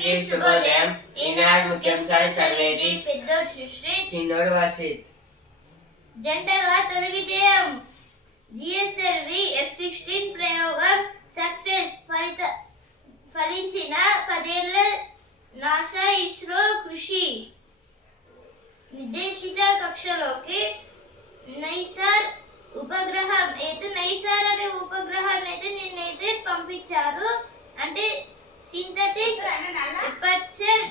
అందరికీ శుభోదయం ఈనాడు ముఖ్యాంశాలు చదివేది పెద్దోడు సుశ్రీ చిన్నోడు వర్షిత్ జంటగా తొలి విజయం జిఎస్ఎల్వి ఎఫ్ సిక్స్టీన్ ప్రయోగం సక్సెస్ ఫలిత ఫలించిన పదేళ్ళ నాసా ఇస్రో కృషి నిర్దేశిత కక్షలోకి నైసార్ ఉపగ్రహం అయితే నైసార్ అనే ఉపగ్రహాన్ని అయితే నిన్నైతే పంపించారు అంటే సింథటిక్ ఎపర్చర్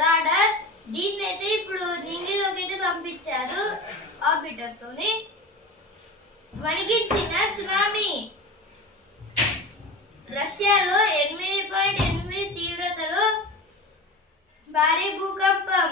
రాడర్ దీన్ని అయితే ఇప్పుడు నింగిలోకి అయితే పంపించారు ఆర్బిటర్ తోని వణికించిన సునామీ. రష్యాలో ఎనిమిది పాయింట్ ఎనిమిది తీవ్రతలో భారీ భూకంపం.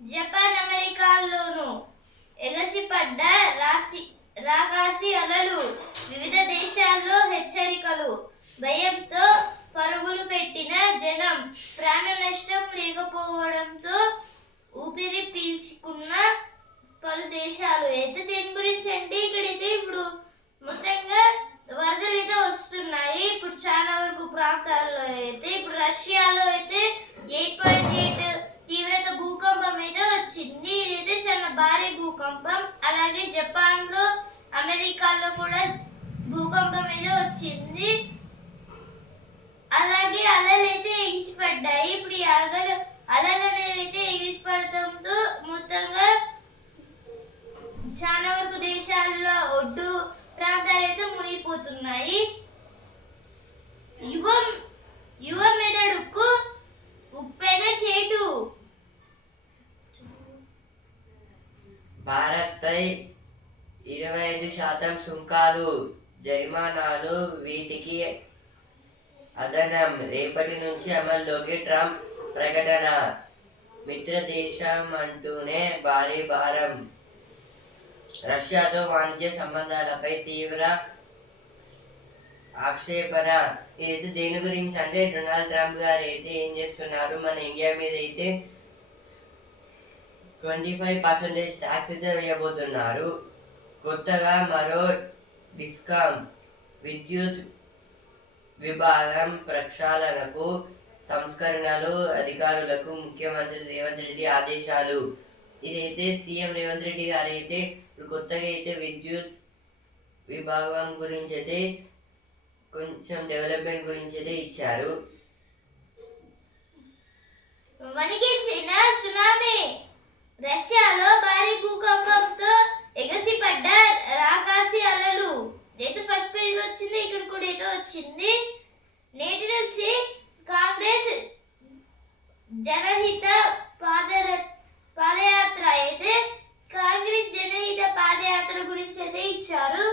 జపాన్ అమెరికాల్లోనూ ఎగసిపడ్డ రాసి రాకాసి అలలు. వివిధ దేశాల్లో హెచ్చరికలు. భయంతో పరుగులు పెట్టిన జనం ప్రాణ నష్టం లేకపోవడంతో ఊపిరి పీల్చుకున్న పలు దేశాలు. అయితే దేని గురించి అంటే ఇక్కడైతే ఇప్పుడు? మొత్తంగా వరదలు అయితే వస్తున్నాయి. ఇప్పుడు చాలా వరకు ప్రాంతాల్లో అయితే ఇప్పుడు రష్యాలో అయితే ఎయిట్ పాయింట్ ఎయిట్ తీవ్రత భూకంపం అయితే వచ్చింది. ఇదైతే చాలా భారీ భూకంపం. అలాగే జపాన్లో అమెరికాలో కూడా భూకంపం అయితే వచ్చింది. అలాగే అలలు అయితే ఎగిసిపడ్డాయి. ఇప్పుడు ఈ అలలు అలలు అనేవి అయితే ఎగిసిపడటంతో మొత్తంగా చాలా వరకు దేశాల్లో ఒడ్డు ప్రాంతాలు అయితే మునిగిపోతున్నాయి. యువం యువ మెదడుకు ఉప్పెన చేటు. భారత్పై ఇరవై ఐదు శాతం సుంకాలు జరిమానాలు వీటికి అదనం. రేపటి నుంచి అమల్లోకి ట్రంప్ ప్రకటన. మిత్ర దేశం అంటూనే భారీ భారం. రష్యాతో వాణిజ్య సంబంధాలపై తీవ్ర ఆక్షేపణ. ఇదైతే దేని గురించి అంటే డొనాల్డ్ ట్రంప్ గారు అయితే ఏం చేస్తున్నారు? మన ఇండియా మీద అయితే ట్వంటీ ఫైవ్ పర్సెంటేజ్ ట్యాక్స్ అయితే వేయబోతున్నారు. కొత్తగా మరో డిస్కౌంట్ విద్యుత్ విభాగం ప్రక్షాళనకు సంస్కరణలు అధికారులకు ముఖ్యమంత్రి రేవంత్ రెడ్డి ఆదేశాలు. ఇదైతే సీఎం రేవంత్ రెడ్డి గారు అయితే ఇప్పుడు కొత్తగా అయితే విద్యుత్ విభాగం గురించి అయితే కొంచెం డెవలప్మెంట్ గురించి అయితే ఇచ్చారు. వణికించిన సునామీ రష్యాలో భారీ భూకంపంతో ఎగసిపడ్డ రాకాసి అలలు అయితే ఫస్ట్ పేజ్ వచ్చింది ఇక్కడ కూడా అయితే వచ్చింది నేటి నుంచి కాంగ్రెస్ జనహిత పాదర పాదయాత్ర అయితే కాంగ్రెస్ జనహిత పాదయాత్ర గురించి అయితే ఇచ్చారు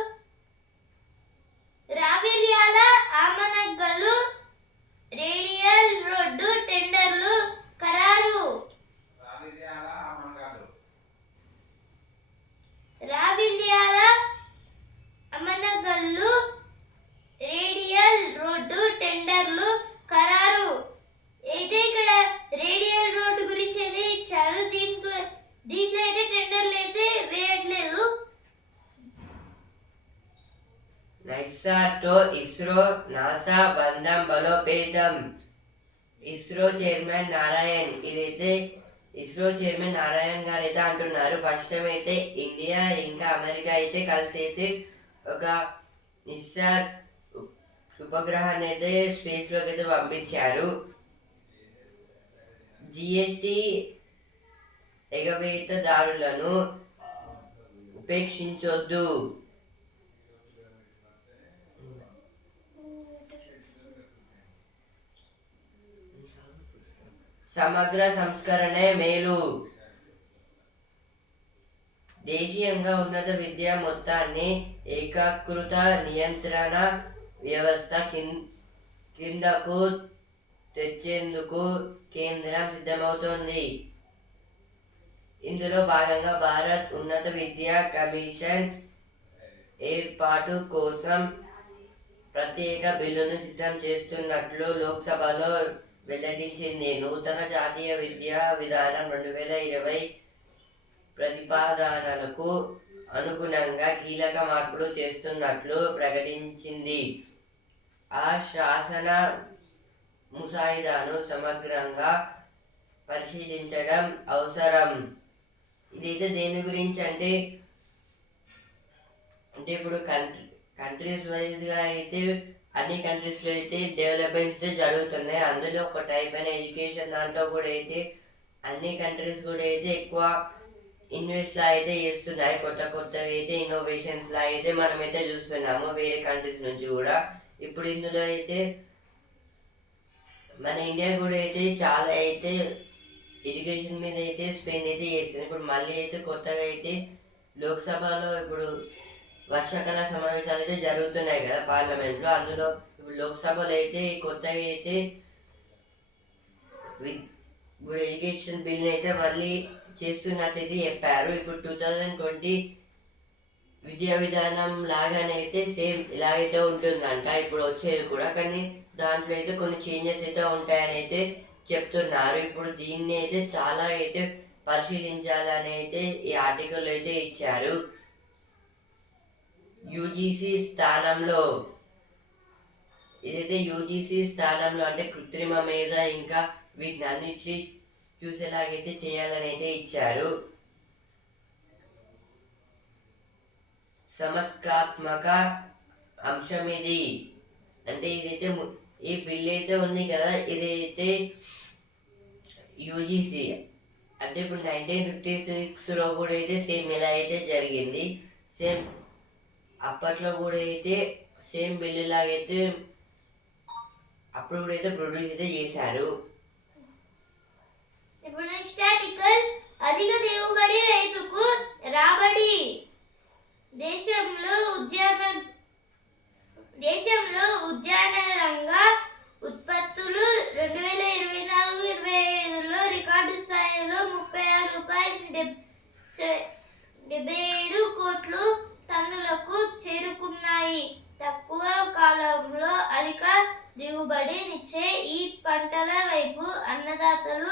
రావిర్యాల ఆమనగ్గలు రేడియల్ రోడ్డు టెండర్లు ఖరారు రావిల్యాల అమనగల్లు రేడియల్ రోడ్డు టెండర్లు ఖరారు అయితే ఇక్కడ రేడియల్ రోడ్డు గురించి అయితే ఇచ్చారు దీంట్లో అయితే టెండర్లు అయితే వేయట్లేదు. నైసార్తో ఇస్రో నాసా బంధం బలోపేతం. ఇస్రో చైర్మన్ నారాయణ్. ఇదైతే ఇస్రో చైర్మన్ నారాయణ్ గారు అయితే అంటున్నారు. ఫస్ట్ టైం అయితే ఇండియా ఇంకా అమెరికా అయితే కలిసి అయితే ఒక నిస్సార్ ఉపగ్రహాన్ని అయితే స్పేస్లోకి అయితే పంపించారు. జిఎస్టి ఎగవేతదారులను ఉపేక్షించొద్దు. సమగ్ర సంస్కరణే మేలు. దేశీయంగా ఉన్నత విద్య మొత్తాన్ని ఏకాకృత నియంత్రణ వ్యవస్థ కిం- కిందకు తెచ్చేందుకు కేంద్రం సిద్ధమవుతోంది. ఇందులో భాగంగా భారత్ ఉన్నత విద్యా కమిషన్ ఏర్పాటు కోసం ప్రత్యేక బిల్లును సిద్ధం చేస్తున్నట్లు లోక్సభలో వెల్లడించింది. నూతన జాతీయ విద్యా విధానం రెండు వేల ఇరవై ప్రతిపాదనలకు అనుగుణంగా కీలక మార్పులు చేస్తున్నట్లు ప్రకటించింది. ఆ శాసన ముసాయిదాను సమగ్రంగా పరిశీలించడం అవసరం. ఇదైతే దేని గురించి అంటే అంటే ఇప్పుడు కంట్రీ కంట్రీస్ వైజ్గా అయితే అన్ని కంట్రీస్లో అయితే డెవలప్మెంట్స్ జరుగుతున్నాయి. అందులో ఒక టైప్ అయిన ఎడ్యుకేషన్ దాంట్లో కూడా అయితే అన్ని కంట్రీస్ కూడా అయితే ఎక్కువ ఇన్వెస్ట్లా అయితే చేస్తున్నాయి. కొత్త కొత్తగా అయితే ఇన్నోవేషన్స్లా అయితే మనం అయితే చూస్తున్నాము వేరే కంట్రీస్ నుంచి కూడా. ఇప్పుడు ఇందులో అయితే మన ఇండియా కూడా అయితే చాలా అయితే ఎడ్యుకేషన్ మీద అయితే స్పెండ్ అయితే చేస్తుంది ఇప్పుడు మళ్ళీ అయితే కొత్తగా అయితే లోక్సభలో ఇప్పుడు వర్షాకాల సమావేశాలు అయితే జరుగుతున్నాయి కదా పార్లమెంట్లో. అందులో ఇప్పుడు లోక్సభలో అయితే కొత్తగా అయితే వి- ఇప్పుడు ఎడ్యుకేషన్ బిల్ అయితే మళ్ళీ చేస్తున్నట్లయితే చెప్పారు. ఇప్పుడు టూ థౌజండ్ ట్వంటీ విద్యా విధానం లాగానే అయితే సేమ్ ఇలాగైతే ఉంటుందంట. ఇప్పుడు వచ్చేది కూడా. కానీ దాంట్లో అయితే కొన్ని చేంజెస్ అయితే ఉంటాయని అయితే చెప్తున్నారు. ఇప్పుడు దీన్ని అయితే చాలా అయితే పరిశీలించాలని అయితే ఈ ఆర్టికల్ అయితే ఇచ్చారు. యూజీసీ స్థానంలో ఇదైతే యూజీసీ స్థానంలో అంటే కృత్రిమ మీద ఇంకా వీటిని అన్నిటి చూసేలాగైతే చేయాలని అయితే ఇచ్చారు. సమస్కాత్మక అంశం ఇది అంటే ఇదైతే ఈ బిల్ అయితే ఉంది కదా ఇదైతే యూజీసీ. అంటే ఇప్పుడు నైన్టీన్ ఫిఫ్టీ సిక్స్లో కూడా అయితే సేమ్ ఇలా అయితే జరిగింది. సేమ్ అప్పట్లో కూడా అయితే సేమ్ బిల్లు లాగైతే అప్పుడు కూడా అయితే ప్రొడ్యూస్ అయితే చేశారు ఇప్పుడు నెక్స్ట్ ఆర్టికల్ అధిక దిగుబడి రైతుకు రాబడి దేశంలో ఉద్యాన దేశంలో ఉద్యాన రంగ ఉత్పత్తులు రెండు వేల ఇరవై నాలుగు ఇరవై ఐదులో రికార్డు స్థాయిలో ముప్పై ఆరు పాయింట్ డెబ్బై ఏడు కోట్లు టన్నులకు ఉన్నాయి తక్కువ కాలంలో అధిక దిగుబడినిచ్చే ఈ పంటల వైపు అన్నదాతలు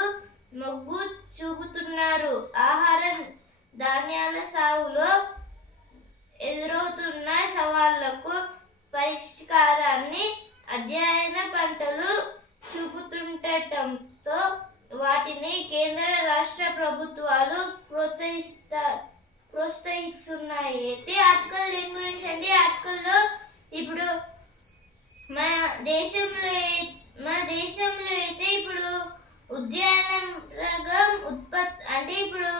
మొగ్గు చూపుతున్నారు. ఆహార ధాన్యాల సాగులో ఎదురవుతున్న సవాళ్ళకు పరిష్కారాన్ని అధ్యయన పంటలు చూపుతుండటంతో వాటిని కేంద్ర రాష్ట్ర ప్రభుత్వాలు ప్రోత్సహిస్తా ప్రోత్సహిస్తున్నాయి అయితే ఆర్టికల్ దేని గురించి అంటే ఆర్టికల్లో ఇప్పుడు మన దేశంలో మన దేశంలో అయితే ఇప్పుడు ఉద్యాన రంగం ఉత్పత్తి అంటే ఇప్పుడు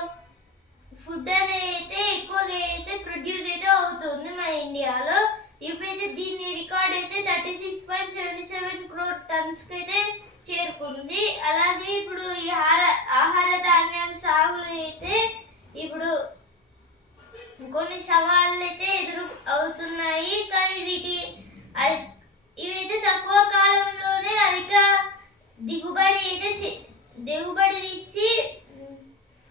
ఫుడ్ అనేది అయితే ఎక్కువగా అయితే ప్రొడ్యూస్ అయితే అవుతుంది మన ఇండియాలో. ఇప్పుడైతే దీని రికార్డ్ అయితే thirty six point seventy seven crore టన్స్కి అయితే చేరుకుంది. అలాగే ఇప్పుడు ఈ ఆహార ఆహార ధాన్యం సాగులు అయితే ఇప్పుడు కొన్ని సవాళ్ళు అయితే ఎదురు అవుతున్నాయి కానీ వీటి ఇవైతే తక్కువ కాలంలోనే అధిక దిగుబడి అయితే చే- దిగుబడినిచ్చి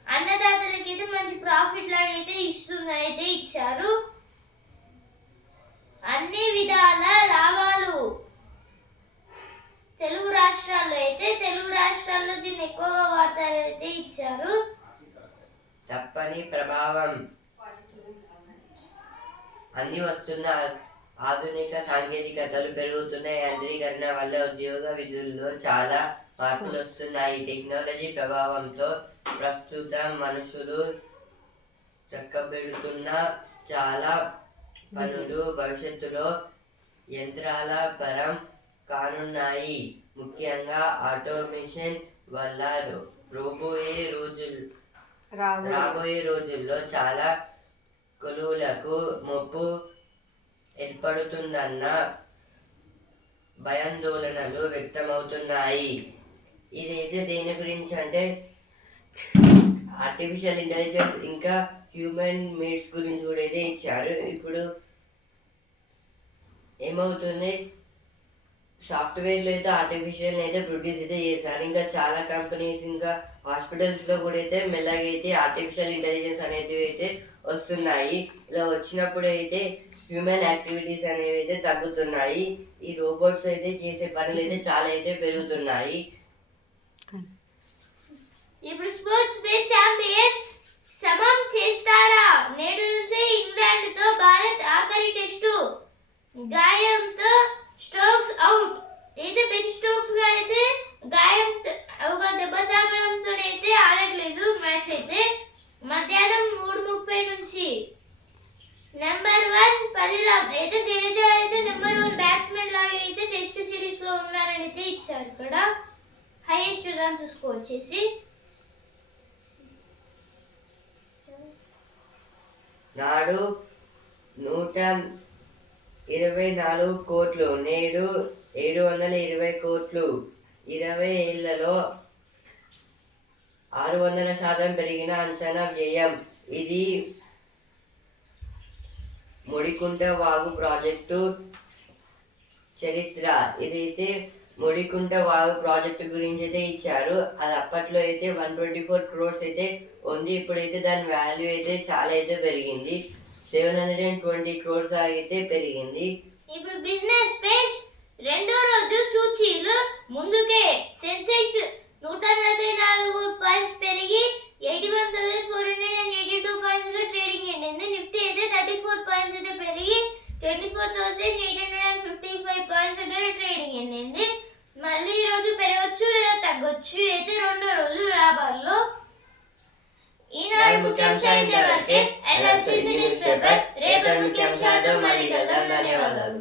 అన్నదాతలకి అయితే మంచి ప్రాఫిట్ లాగా అయితే ఇస్తుందని అయితే ఇచ్చారు. అన్ని విధాల లాభాలు తెలుగు రాష్ట్రాల్లో అయితే తెలుగు రాష్ట్రాల్లో దీన్ని ఎక్కువగా వార్తలు అయితే ఇచ్చారు. తప్పని ప్రభావం అన్ని వస్తున్న ఆధునిక సాంకేతికతలు పెరుగుతున్న యాంత్రీకరణ వల్ల ఉద్యోగ విధుల్లో చాలా మార్పులు వస్తున్నాయి. టెక్నాలజీ ప్రభావంతో ప్రస్తుతం మనుషులు చక్కబెడుతున్న చాలా పనులు భవిష్యత్తులో యంత్రాల పరం కానున్నాయి. ముఖ్యంగా ఆటోమేషన్ వల్ల రాబోయే రోజులు రాబోయే రాబోయే రోజుల్లో చాలా కులువులకు ముప్పు ఏర్పడుతుందన్న భయాందోళనలు వ్యక్తమవుతున్నాయి. ఇదైతే దేని గురించి అంటే ఆర్టిఫిషియల్ ఇంటెలిజెన్స్ ఇంకా హ్యూమన్ మీడ్స్ గురించి కూడా అయితే ఇచ్చారు. ఇప్పుడు ఏమవుతుంది? సాఫ్ట్వేర్లో అయితే ఆర్టిఫిషియల్ అయితే ప్రొడ్యూస్ అయితే చేశారు. ఇంకా చాలా కంపెనీస్ ఇంకా హాస్పిటల్స్లో కూడా అయితే మెల్లగా అయితే ఆర్టిఫిషియల్ ఇంటెలిజెన్స్ అనేది అయితే వస్తున్నాయి. ఇలా వచ్చినప్పుడు అయితే హ్యూమన్ యాక్టివిటీస్ అనేవి అయితే తగ్గుతున్నాయి. ఈ రోబోట్స్ అయితే చేసే పనులు అయితే చాలా అయితే పెరుగుతున్నాయి. ఇప్పుడు స్పోర్ట్స్ డే ఛాంపియన్స్ సమం చేస్తారా? నేడు నుంచి ఇంగ్లాండ్తో భారత్ ఆఖరి టెస్టు. గాయంతో స్టోక్స్ అవుట్. అయితే బెన్ స్టోక్స్గా అయితే గాయం నాడు నూట ఇరవై నాలుగు కోట్లు నేడు ఏడు వందల ఇరవై కోట్లు. ఇరవై ఏళ్ళలో ఆరు వందల శాతం పెరిగిన అంచనా వ్యయం. ఇది ముడికుంట వాగు ప్రాజెక్టు చరిత్ర. ఇదైతే ముడికుంట వాగు ప్రాజెక్టు గురించి అయితే ఇచ్చారు. అది అప్పట్లో అయితే వన్ ట్వంటీ ఫోర్ క్రోర్స్ అయితే ఉంది. ఇప్పుడైతే దాని వాల్యూ అయితే చాలా అయితే పెరిగింది. Seven hundred and twenty crores అయితే పెరిగింది. ఇప్పుడు బిజినెస్ స్పేస్ రెండో రోజు సూచీలు ముందుకే సెన్సెక్స్ నూట నలభై నాలుగు పాయింట్స్ పెరిగి eighty one thousand four hundred and eighty two points trading అయింది. నిఫ్టీ అయితే థర్టీ ఫోర్ పాయింట్స్ అయితే పెరిగి twenty four thousand eight hundred and fifty five points దగ్గర ట్రేడింగ్ అయింది మళ్ళీ ఈ రోజు పెరగచ్చు లేదా తగ్గొచ్చు అయితే రెండో రోజు రాబార్లో ఈనాడు ముఖ్యాంశాలు ఇంతవరకే అండ్ న్యూస్ పేపర్ రేపటి ముఖ్యాంశాలతో మళ్ళీ కలుద్దాం. ధన్యవాదాలు.